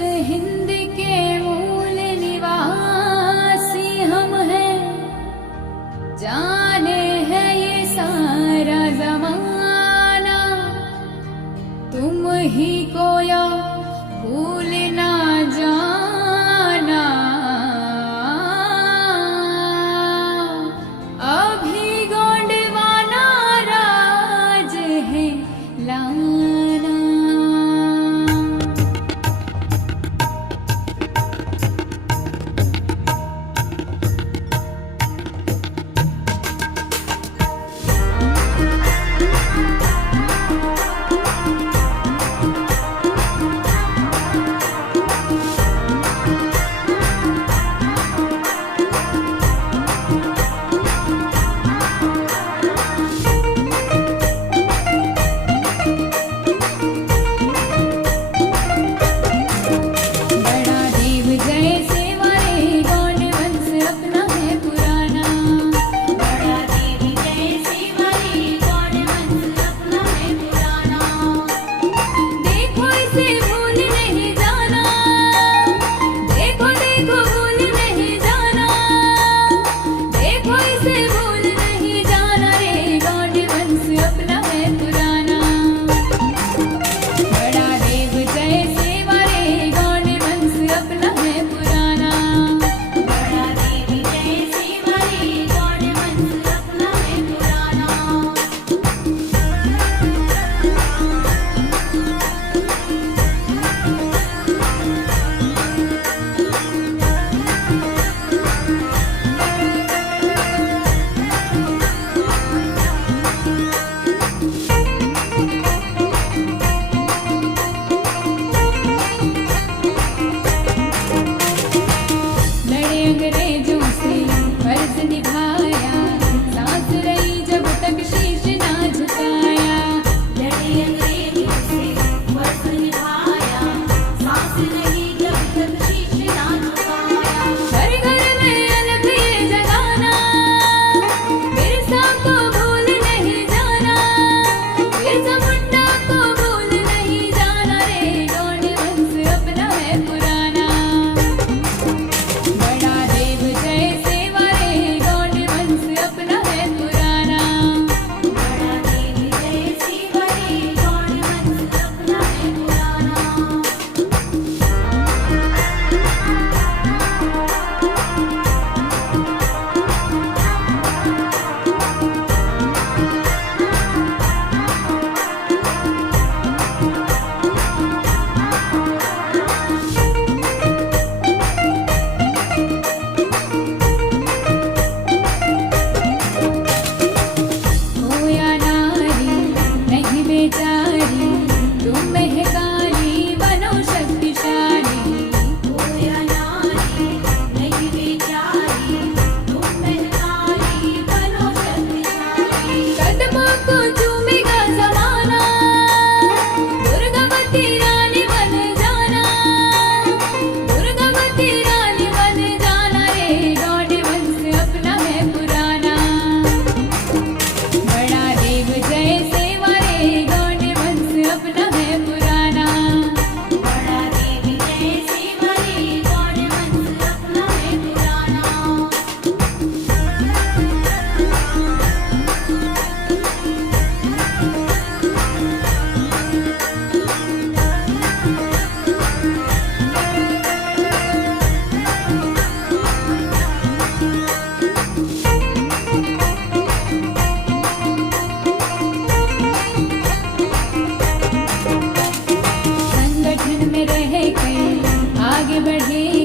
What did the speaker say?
हिंद के मूल निवासी हम हैं, जाने है ये सारा जमाना, तुम ही को या भूल ना जाना। अभी गोंडवाना राज है लाना। अंग्रेजों से फर्ज निभाया, सांस रही जब तक शीश ना झुकाया। लड़े अंग्रेजों से फर्ज निभाया, सांस रही जब तक शीश ना झुकाया। घर घर में अलग ये जगाना, बिरसा को भूल नहीं जाना, बिरसा मुंडा को भूल नहीं जाना रे। गोंड वंश अपना है पुराना, बड़ा देव जय सेवा रे। गोंड वंश अपना है पुराना, बड़ा देवी जय सेवा रे। गोंड वंश अपना है पुराना। हो या नारी नहीं बेचारी, तुम महकाली बनो शक्तिशाली। होया नारी नहीं बेचारी, तुम महकाली बनो शक्तिशाली। कदमों को चूमेगा जमाना, दुर्गावती रानी बन जाना, दुर्गावती रानी बन जाना रे। गोंड वंश अपना है पुराना, बड़ा देव जय सेवा रे। गोंड वंश अपना है पुराना, बड़ा देवी जय सेवा रे। गोंड वंश अपना है पुराना। संगठन में रह के आगे बढ़े